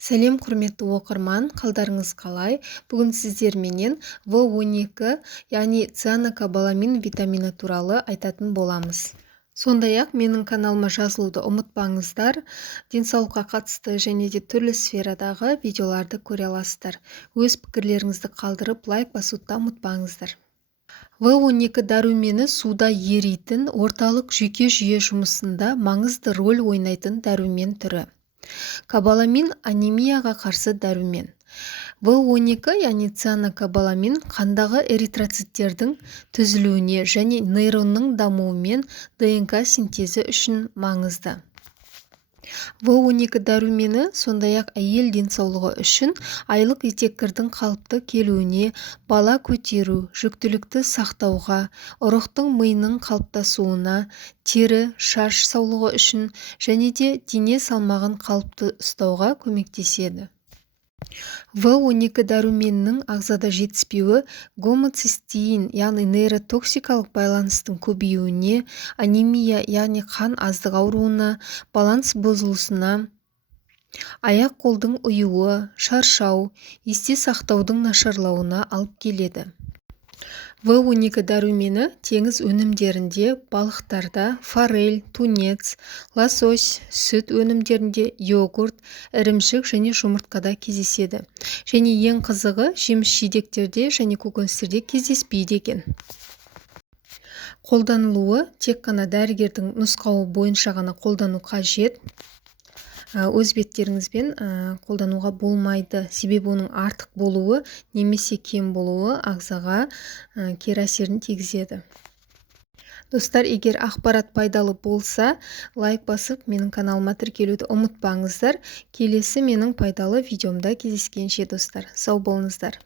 Сәлем құрметті оқырман, қалдарыңыз қалай? Бүгін сіздерменен В12, яғни цианокобаламин витамині туралы айтатын боламыз. Сондай-ақ менің каналыма жазылуды ұмытпаңыздар. Денсаулыққа қатысты және де түрлі сферадағы видеоларды көре аласыздар. Өз пікірлеріңізді қалдырып, лайк басуды ұмытпаңыздар. В12 дәрумені суда еритін орталық жүйке жүйе жұмысында маңызды рөл ойнайтын дәрумен түрі. Кобаламин анемияға қарсы дәрумен. В12, яғни цианокобаламин қандағы эритроциттердің түзілуіне және нейронның дамуымен ДНК синтезі үшін маңызды. В12 дәрумені сондай-ақ әйел денсаулығы үшін айлық етеккірдің қалыпты келуіне, бала көтеру, жүктілікті сақтауға, ұрықтың миының қалыптасуына, тері, шаш саулығы үшін және де дене салмағын қалыпты ұстауға көмектеседі. В12 дәруменінің ағзада жетіспеуі гомоцистеин, яғни нейротоксикалық байланыстың көбеюіне, анемия, яғни қан аздық ауруына, баланс бұзылысына, аяқ-қолдың ұюы, шаршау, есте сақтаудың нашарлауына алып келеді. В12 дәрумені теңіз өнімдерінде, балықтарда, форель, тунец, лосось, сүт өнімдерінде, йогурт, ірімшік және жұмыртқада кездеседі. Және ең қызығы, жеміс-жидектерде және көкөністерде кездеспейді екен. Қолданылуы тек қана дәрігердің нұсқауы бойынша ғана қолдану қажет. Өз беттеріңізбен қолдануға болмайды. Себебі оның артық болуы немесе кем болуы ағзаға кері әсерін тигізеді. Достар, егер ақпарат пайдалы болса, лайк басып, менің каналыма тіркелуді ұмытпаңыздар. Келесі менің пайдалы видеомда кездескенше, достар. Сау болыңыздар.